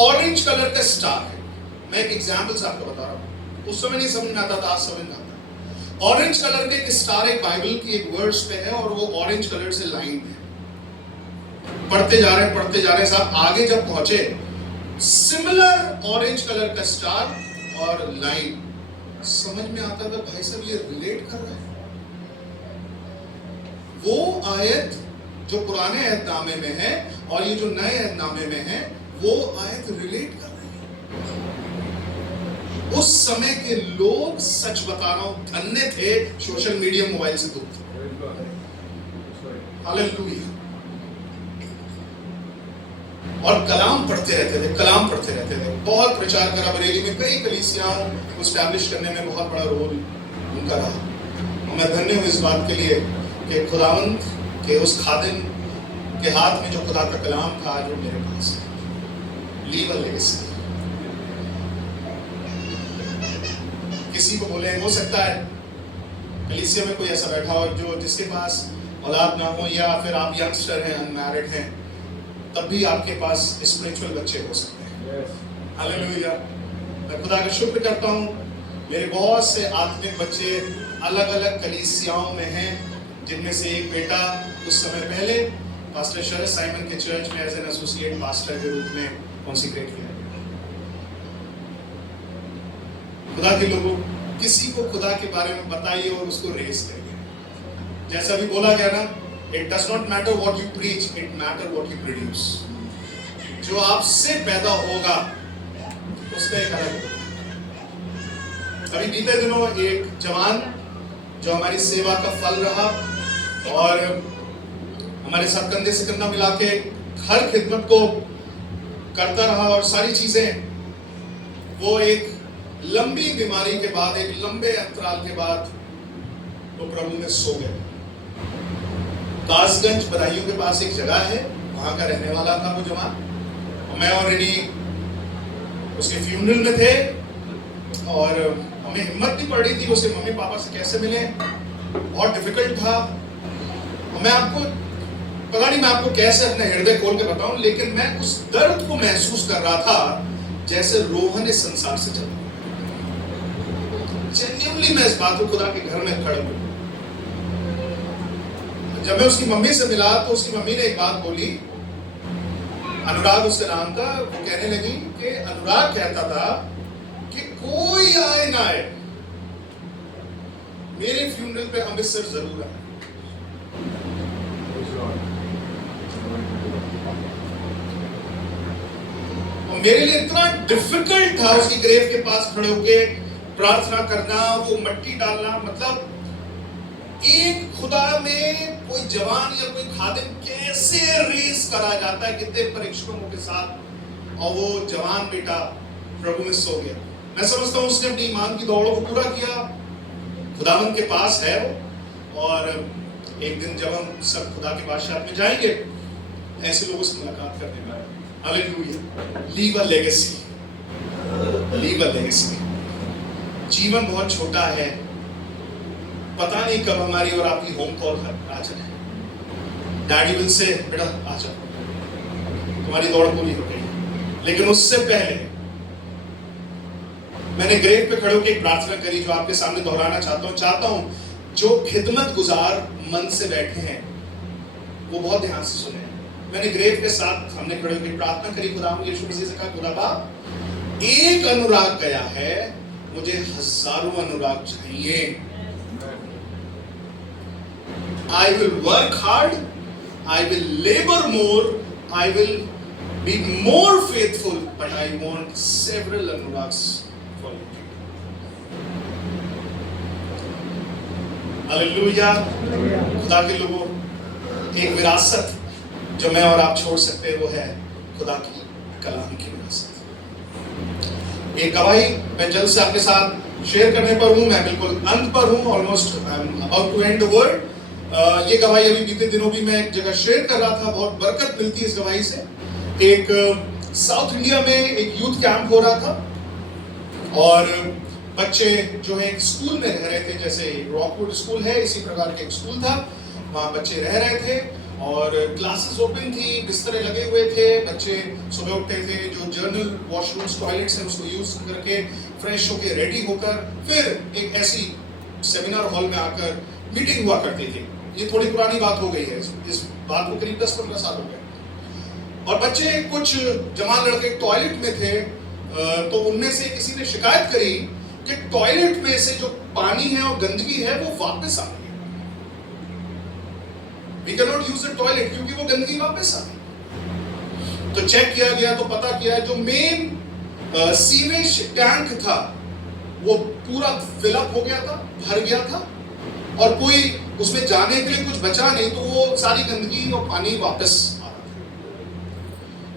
ऑरेंज कलर का स्टार है। मैं एक एग्जांपल से आपको बता रहा हूं, उस समय नहीं समझ में आता था, आज समझ में आता है। ऑरेंज कलर के एक स्टार एक बाइबल की एक वर्ड्स पे है और वो ऑरेंज कलर से लाइन है। पढ़ते जा रहे हैं साहब, आगे जब पहुंचे सिमिलर ऑरेंज कलर का स्टार और लाइन, समझ में आता था भाई साहब ये रिलेट कर रहा है। वो आयत जो पुराने अहदनामे में है और ये जो नए अहदनामे में है वो आयत रिलेट कर रही है। उस समय के लोग, सच बता रहा हूं, धन्य थे सोशल मीडिया मोबाइल से दूर थे। हालेलुया। और कलाम पढ़ते रहते थे। बहुत प्रचार करा बरेली में, कई कलीसियाओं को एस्टैब्लिश करने में बहुत बड़ा रोल उनका रहा। और मैं धन्य हूं इस बात के लिए कि खुदावंद के उस खादिम के हाथ में जो खुदा का कलाम था जो मेरे पास है। Leave a legacy. किसी को बोले, हो सकता है कलीसिया में कोई ऐसा बैठा हो जो जिसके पास औलाद ना हो, या फिर आप यंगस्टर हैं, अनमैरिड हैं, तब भी आपके पास स्पिरिचुअल बच्चे हो सकते हैं। हालेलुया। मैं खुदा का शुक्र करता हूँ, मेरे बहुत से आत्मिक बच्चे अलग अलग कलीसियाओं में हैं, जिनमें से एक बेटा कुछ समय पहले पास्टर शरद साइमन के चर्च में एज एन एसोसिएट पास्टर के रूप में कॉन्सिक्रेट किया। खुदा के लोगों, किसी को खुदा के बारे में बताइए और उसको रेस करिए। जैसा भी बोला गया ना, it does not matter what you preach, it matter what you produce. जो आपसे पैदा होगा उसका एक अलग। अभी बीते दिनों एक जवान जो हमारी सेवा का फल रहा और हमारे साथ कंधे से कंधा मिला के हर खिदमत को करता रहा और सारी चीजें, वो एक लंबी बीमारी के बाद, एक लंबे अंतराल के बाद वो प्रभु में सो गए। कासगंज बदायूं के पास एक जगह है, वहां का रहने वाला था वो जवान। मैं ऑलरेडी उसके फ्यूनरल में थे और हमें हिम्मत नहीं पड़ रही थी उसके मम्मी पापा से कैसे मिले, बहुत डिफिकल्ट था। मैं आपको पता नहीं मैं आपको कैसे अपने हृदय खोल के बताऊं, लेकिन मैं उस दर्द को महसूस कर रहा था जैसे रोहन इस संसार से चला। जेन्युइनली मैं इस बात को खुदा के घर में खड़ा हूं। जब मैं उसकी मम्मी से मिला तो उसकी मम्मी ने एक बात बोली, अनुराग उसका नाम था। वो कहने लगी कि अनुराग कहता था कि कोई आए ना आए, मेरे फ्यूनरल पे अमृतसर जरूर आए। और मेरे लिए इतना डिफिकल्ट था उसकी ग्रेव के पास खड़े होके प्रार्थना करना, वो मट्टी डालना। मतलब एक खुदा में कोई जवान या कोई खादिम कैसे रेस करा जाता है कितने परिश्रमों के साथ, और वो जवान बेटा प्रभु में सो गया। मैं समझता हूँ उसने अपनी ईमान की दौड़ को पूरा किया, खुदावंद के पास है वो। और एक दिन जब हम सब खुदा के बादशाह में जाएंगे, ऐसे लोगों से मुलाकात करने वाले। Hallelujah. Leave a legacy, leave a legacy. जीवन बहुत छोटा है, पता नहीं कब हमारी और आपकी होम कॉल आ जाए। डैडी विल से, बेटा आ जाओ, तुम्हारी दौड़ पूरी हो गई। लेकिन उससे पहले मैंने ग्रेव पे खड़े होकर एक प्रार्थना करी जो आपके सामने दोहराना चाहता हूं। जो खिदमत गुजार मन से बैठे हैं वो बहुत ध्यान से सुने। मैंने ग्रेव के साथ हमने खड़े होकर प्रार्थना करी, खुदा यीशु मसीह से कहा, खुदा बाप, एक अनुराग गया है, मुझे हजारों अनुराग चाहिए। I will work hard, I will labor more, I will be more faithful, but I want several anurags for you. Hallelujah. खुदा के लोगों, एक विरासत जो मैं और आप छोड़ सकते हैं वो है खुदा की कलाम की विरासत। एक गवाही मैं जल्द से आपके साथ शेयर करने पर हूँ, मैं बिल्कुल अंत पर हूँ, almost I am about to end the word. ये गवाही अभी बीते दिनों भी मैं एक जगह शेयर कर रहा था, बहुत बरकत मिलती है इस गवाही से। एक साउथ इंडिया में एक यूथ कैंप हो रहा था और बच्चे जो है एक स्कूल में रह रहे थे, जैसे रॉकवुड स्कूल है इसी प्रकार का एक स्कूल था, वहाँ बच्चे रह रहे थे और क्लासेस ओपन थी, बिस्तरे लगे हुए थे, बच्चे सुबह उठते थे, जो जर्नल वॉशरूम्स टॉयलेट्स हैं उसको यूज करके फ्रेश होके रेडी होकर फिर एक ऐसी सेमिनार हॉल में आकर मीटिंग हुआ करती थी। ये थोड़ी पुरानी बात हो गई है, इस बात को करीब 10-15 साल हो गए। और बच्चे कुछ जवान लड़के टॉयलेट में थे, तो उनमें से किसी ने शिकायत करी कि टॉयलेट में से जो पानी है और गंदगी है वो वापस आ रही है। We cannot use the toilet क्योंकि वो गंदगी वापस आ रही है। तो चेक किया गया तो पता किया जो मेन सीवेज टैंक था वो पूरा फिलअप हो गया था, भर गया था और कोई उसमें जाने के लिए कुछ बचा नहीं, तो वो सारी गंदगी और पानी वापस आ रहा था।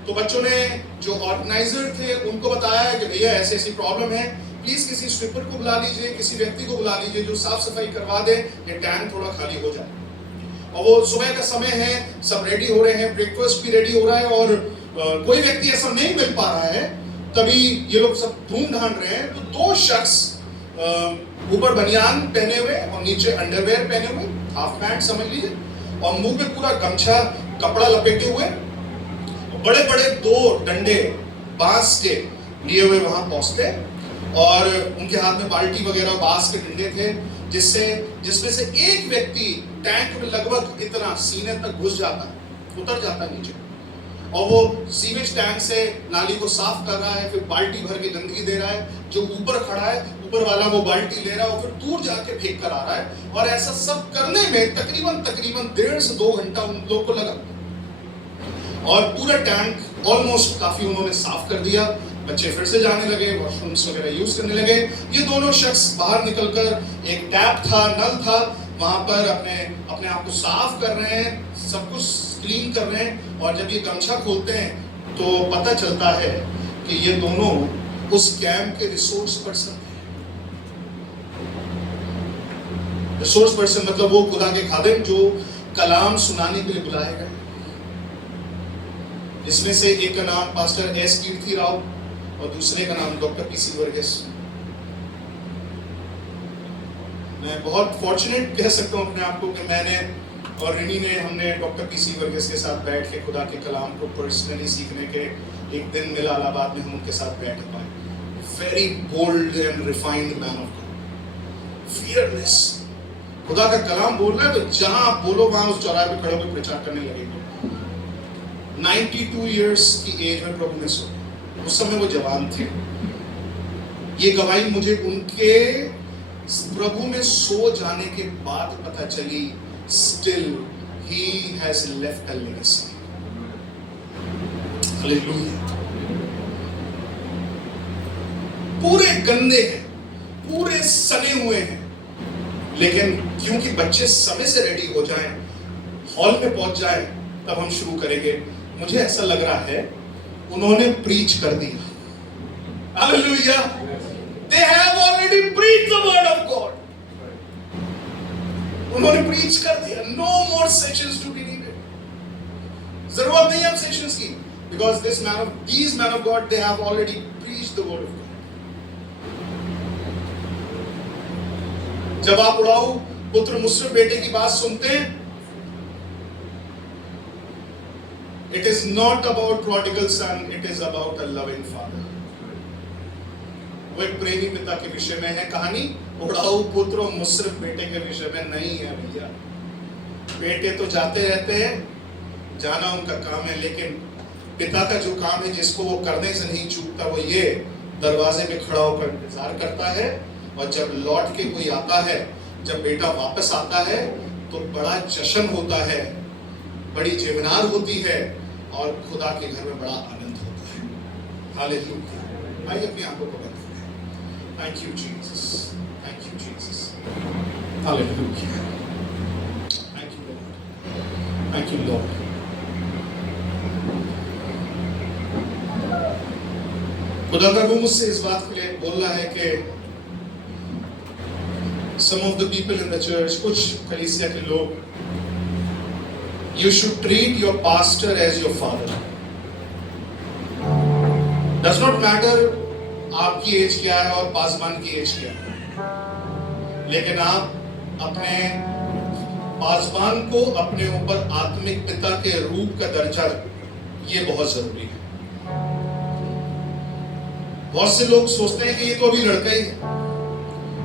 तो बच्चों ने जो ऑर्गेनाइजर थे उनको बताया कि भैया ऐसी ऐसी प्रॉब्लम है, प्लीज किसी स्वीपर को बुला लीजिए, किसी व्यक्ति को बुला लीजिए जो साफ सफाई करवा दे, ये टैंक थोड़ा खाली हो जाए। और वो सुबह का समय है, सब रेडी हो रहे हैं, ब्रेकफास्ट भी रेडी हो रहा है और कोई व्यक्ति ऐसा नहीं मिल पा रहा है। तभी ये लोग सब ढूंढ ढांढ रहे हैं, तो दो शख्स ऊपर बनियान पहने हुए और नीचे अंडरवेयर पहने हुए, हाफ पैंट समझ लीजिए, और मुंह पे पूरा गमछा कपड़ा लपेटे हुए, बड़े बड़े दो डंडे बांस के लिए हुए वहां पहुंचते और उनके हाथ में बाल्टी वगैरह बांस के डंडे थे, जिसमें से एक व्यक्ति टैंक में लगभग इतना सीने तक घुस जाता है, उतर जाता है नीचे, और वो सीवेज टैंक से नाली को साफ कर रहा है, फिर बाल्टी भर के गंदगी दे रहा है। जो ऊपर खड़ा है, ऊपर वाला वो बाल्टी ले रहा है और फिर दूर जाके फेंक कर आ रहा है। और ऐसा सब करने में तकरीबन 1.5 से 2 घंटा उन लोगों को लगा और पूरा टैंक ऑलमोस्ट काफी उन्होंने साफ कर दिया। बच्चे फिर से जाने लगे, वॉशरूम्स वगैरह यूज करने लगे। ये दोनों शख्स बाहर निकलकर, एक टैप था, नल था, वहां पर अपने आप को साफ कर रहे हैं, सब कुछ क्लीन कर रहे हैं। और जब ये गमछा खोलते हैं तो पता चलता है कि ये दोनों उस कैंप के रिसोर्स पर्सन थे। रिसोर्स पर्सन मतलब वो खुदा के खादिम जो कलाम सुनाने के लिए बुलाए गए। इसमें से एक का नाम पास्टर एस कीर्ति राव और दूसरे का नाम डॉक्टर पीसी वर्गीस। मैं बहुत फॉर्चुनेट कह सकता हूँ अपने आप को कि मैंने और रिनी ने, हमने डॉक्टर पीसी वर्गीस के साथ बैठ के खुदा के कलाम को पर्सनली सीखने के एक दिन मिला इलाहाबाद में, हम उनके साथ बैठ पाए। Very bold and refined man of God, fearless. खुदा का कलाम बोलना है तो जहां आप बोलो वहां उस चौराहे पे खड़े होकर प्रचार करने लगेंगे। 92 इयर्स की एज में प्रभु ने सो, उस समय वो जवान थे। ये गवाही मुझे उनके प्रभु में सो जाने के बाद पता चली। Still he has left a legacy. Hallelujah. पूरे गंदे हैं, पूरे सने हुए हैं, लेकिन क्योंकि बच्चे समय से रेडी हो जाएं, हॉल में पहुंच जाएं, तब हम शुरू करेंगे। मुझे ऐसा लग रहा है उन्होंने प्रीच कर दिया। Hallelujah. They have already preached the word of God. उन्होंने प्रीच कर दिया। No more sessions to be needed. जरूरत नहीं है सेशंस की, because these men of God, they have already preached the word of God. जब आप उड़ाऊ पुत्र मुस्लिम बेटे की बात सुनते हैं, it is not about prodigal son, it is about a loving father. वो एक प्रेमी पिता के विषय में है कहानी, उड़ाऊ पुत्र और मुस्रिफ बेटे के विषय में नहीं है भैया। बेटे तो जाते रहते हैं, जाना उनका काम है, लेकिन पिता का जो काम है जिसको वो करने से नहीं चूकता, वो ये दरवाजे पे खड़ा होकर इंतजार करता है। और जब लौट के कोई आता है, जब बेटा वापस आता है तो बड़ा जश्न होता है, बड़ी जेवनार होती है और खुदा के घर में बड़ा आनंद होता है। हालेलुया। आइए अपनी आंखों को बंद करें। Thank you Jesus, thank you Jesus. Hallelujah. Thank you, Lord. Thank you, Lord. खुदा का रूह मुझसे इस बात के लिए बोल रहा है कि some of the people in the church, कुछ कलीसिया के लोग, you should treat your pastor as your father. Does not matter आपकी एज क्या है और पासवान की एज क्या है, लेकिन आप अपने पासवान को अपने ऊपर आत्मिक पिता के रूप का दर्जा, ये बहुत जरूरी है। बहुत से लोग सोचते हैं कि ये तो अभी लड़का ही है,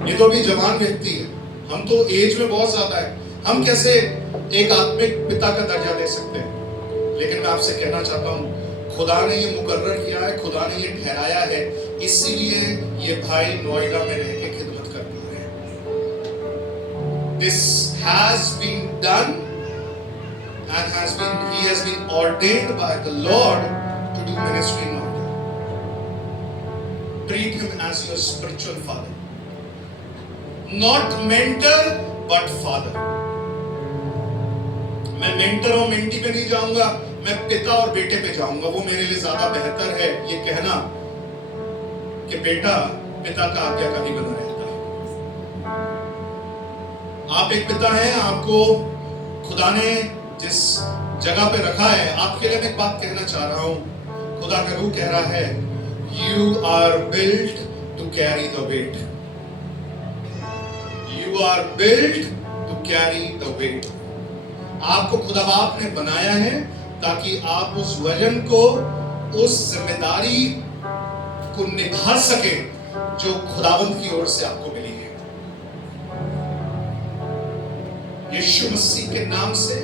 ये तो अभी जवान व्यक्ति है, हम तो एज में बहुत ज्यादा है, हम कैसे एक आत्मिक पिता का दर्जा दे सकते हैं। लेकिन मैं आपसे कहना चाहता हूं, खुदा ने ये मुकर्रर किया है, खुदा ने ये ठहराया है, इसीलिए ये भाई नोएडा में रह के खिदमत कर रहे हैं। This has been done and he has been ordained by the Lord to do ministry in Noida. Treat him as your spiritual father, not mentor but father. मैं मेंटर और मेंटी पे नहीं जाऊंगा, मैं पिता और बेटे पे जाऊंगा। वो मेरे लिए ज्यादा बेहतर है ये कहना कि बेटा पिता का आज्ञाकारी बना रहता है। आप एक पिता हैं, आपको खुदा ने जिस जगह पे रखा है, आपके लिए मैं एक बात कहना चाह रहा हूं। खुदा का रूह कह रहा है, You are built to carry the weight. You are built to carry the weight. आपको खुदा बाप ने बनाया है ताकि आप उस वजन को, उस जिम्मेदारी को निभा सके जो खुदावंत की ओर से आपको मिली है। यीशु मसीह के नाम से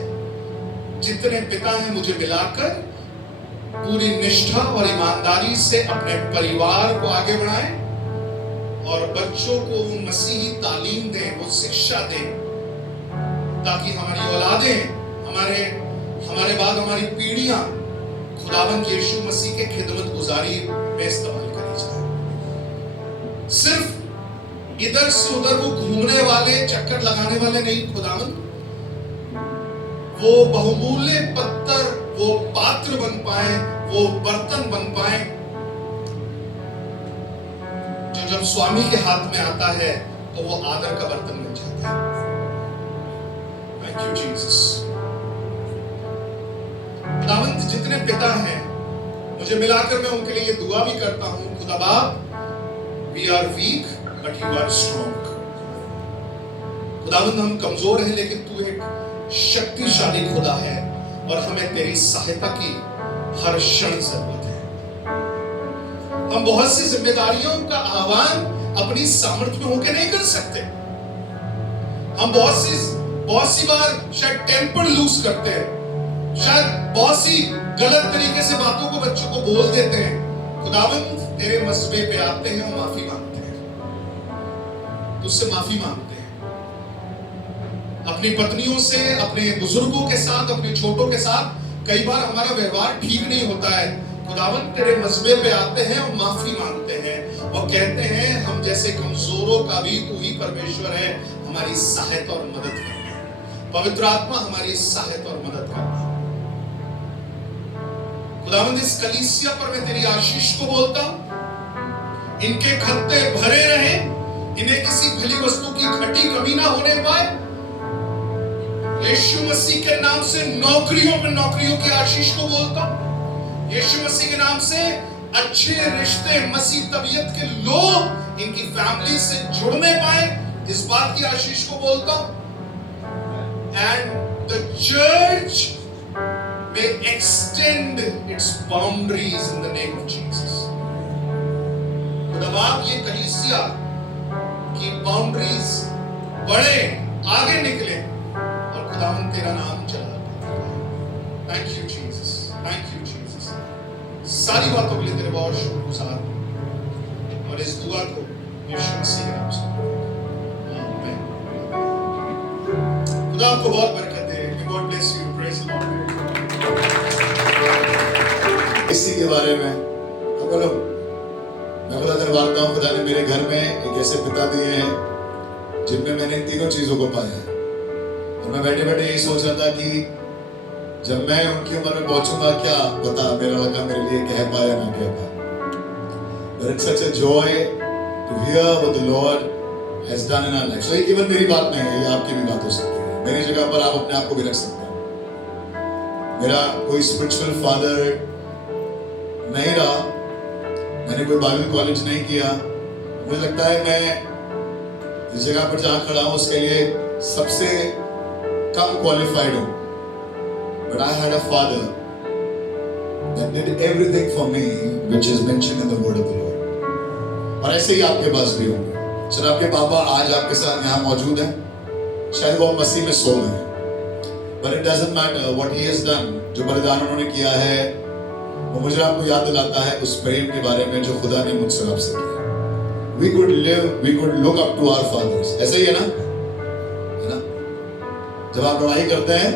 जितने पिता हैं मुझे मिलाकर पूरी निष्ठा और ईमानदारी से अपने परिवार को आगे बढ़ाएं और बच्चों को मसीही तालीम दें, वो शिक्षा दें, ताकि हमारी औलादें, हमारे बाद हमारी पीढ़ियां खुदावंद यीशु मसीह के खिदमत गुजारी में इस्तेमाल करी जाए। सिर्फ इधर से उधर वो घूमने वाले, चक्कर लगाने वाले नहीं, खुदावंद वो बहुमूल्य पत्थर, वो पात्र बन पाए, वो बर्तन बन पाए जो जब स्वामी के हाथ में आता है तो वो आदर का बर्तन बन जाता है। Thank you, Jesus. खुदावंद जितने पिता हैं मुझे मिलाकर मैं उनके लिए ये दुआ भी करता हूं, खुदा बाप, we are weak but you are strong. खुदावंद हम कमजोर हैं लेकिन तू एक शक्तिशाली खुदा है और हमें तेरी सहायता की हर क्षण जरूरत है। हम बहुत सी जिम्मेदारियों का आह्वान अपनी सामर्थ्य में होकर नहीं कर सकते। हम बहुत सी बार शायद टेम्पर लूज करते हैं, शायद बहुत सी गलत तरीके से बातों को बच्चों को बोल देते हैं। खुदावंद तेरे मसबे पे आते हैं और माफी मांगते हैं, तुझसे माफी मांगते हैं। अपनी पत्नियों से, अपने बुजुर्गों के साथ, अपने छोटों के साथ कई बार हमारा व्यवहार ठीक नहीं होता है। खुदावंद तेरे मसबे पे आते हैं और माफी मांगते हैं और कहते हैं हम जैसे कमजोरों का भी तू ही परमेश्वर है, हमारी सहायता और मदद करना। पवित्र आत्मा हमारी सहायता और मदद करना। खुदावंद इस कलीसिया पर मैं तेरी आशीष को बोलता हूं, इनके खत्ते भरे रहे, इन्हें किसी भली वस्तु की घटी कमी ना होने पाए। यीशु मसीह के नाम से नौकरियों में नौकरियों की आशीष को बोलता हूं। यीशु मसीह के नाम से अच्छे रिश्ते, मसीह तबीयत के लोग इनकी फैमिली से जुड़ने पाए, इस बात की आशीष को बोलता हूं। And the church may extend its boundaries in the name of Jesus. खुदाबाप ये कलीसिया की बाउंड्रीज बढ़े, आगे निकले और खुदावंद तेरा नाम चला। Thank you Jesus, thank you Jesus। सारी बातों के लिए तेरे बहुत शुक्रगुजार हूं और इस दुआ को यीशु मसीह के नाम से आमीन। खुदा आपको बहुत बरकत दे। God bless you, praise the Lord। इसी के बारे में मैं खुदा धन्यवाद करता हूं, खुदा ने मेरे घर में एक ऐसे पिता दिए हैं जिनमें मैंने इन तीनों चीजों को पाया है। और मैं बैठे बैठे यही सोच रहा था कि जब मैं उनकी उम्र में पहुंचूंगा, क्या पता मेरा लड़का मेरे लिए कह पाए ना कह पाए। But it's such a joy to hear what the Lord has done in our life. So ये केवल मेरी बात नहीं है, ये आपकी भी बात हो सकती है। मेरी जगह पर आप अपने आप को भी रख सकते हैं। मेरा कोई स्पिरिचुअल फादर नहीं रहा, मैंने कोई बाइबल कॉलेज नहीं किया। मुझे लगता है मैं इस जगह पर जहाँ खड़ा हूँ उसके लिए सबसे कम क्वालिफाइड हूँ। But I had a father that did everything for me which is mentioned in the word of the Lord. और ऐसे ही आपके पास भी होंगे। शायद आपके पापा आज आपके साथ यहाँ मौजूद हैं, शायद वो मसीह में सो गए हैं। But it doesn't matter what he has done. जो बलिदान उन्होंने किया है वो मुझे आपको याद दिलाता है उस प्रेम के बारे में जो खुदा ने मुझसे आपसे किया। We could look up to our fathers. ऐसा ही है ना? जब आप लड़ाई करते हैं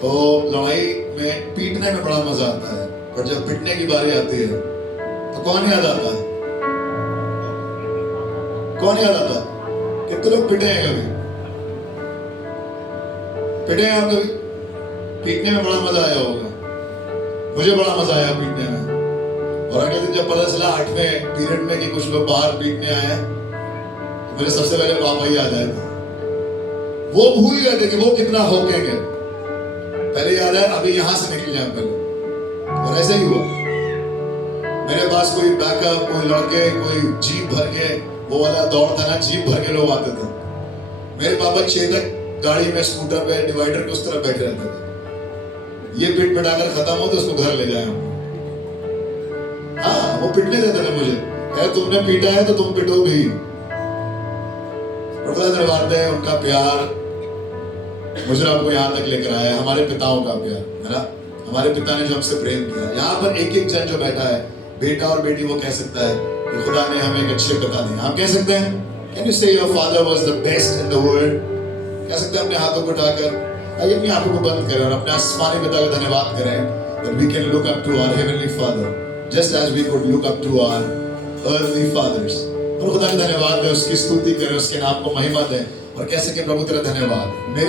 तो लड़ाई में पीटने में बड़ा मजा आता है, पर जब पिटने की बारी आती है तो कौन याद आता है? कौन याद आता है? कितने लोग पिटे हैं कभी? पिटे हैं आप कभी? पीटने में बड़ा मजा आया होगा। मुझे बड़ा मजा आया पीटने में। और अगले दिन जब पता चला 8वें पीरियड में कि कुछ लोग बाहर पीटने आए हैं, तो मुझे सबसे पहले पापा ही याद आया था। वो भूल गए थे कि वो कितना होकेंगे। पहले याद है अभी यहां से निकल जाए पहले। और ऐसे ही हुआ। मेरे पास कोई बैकअप, कोई लड़के, कोई जीप भर के, वो वाला दौर था ना, जीप भर के लोग आते थे। मेरे पापा चेतक गाड़ी में स्कूटर पे डिवाइडर के उस तरफ बैठे रहते थे। ये पिट पिटाकर खत्म हो तो उसको घर ले जाए। हाँ, वो पिटने देते थे मुझे। यार तुमने पीटा है तो तुम पिटो भी। धन्यवाद है उनका प्यार मुझे आपको यहाँ तक लेकर आया है। हमारे पिताओं का प्यार है ना, हमारे पिता ने जो हमसे प्रेम किया। यहाँ पर एक एक जन जो बैठा है, बेटा और बेटी, वो कह सकता है कि खुदा ने हमें एक अच्छे पिता दिए। हम कह सकते हैं, कैन यू से your father was the best in the world? कह सकते हैं अपने हाथों को उठाकर। आइए अपनी आंखों को बंद करें और अपने आसमानी पिता को धन्यवाद करें that we can look up to our heavenly father just as we could look up to our earthly fathers। और खुदा का धन्यवाद दें, उसकी स्तुति करें, उसके नाम को महिमा दें और कह सके प्रभु तेरा धन्यवाद। मेरी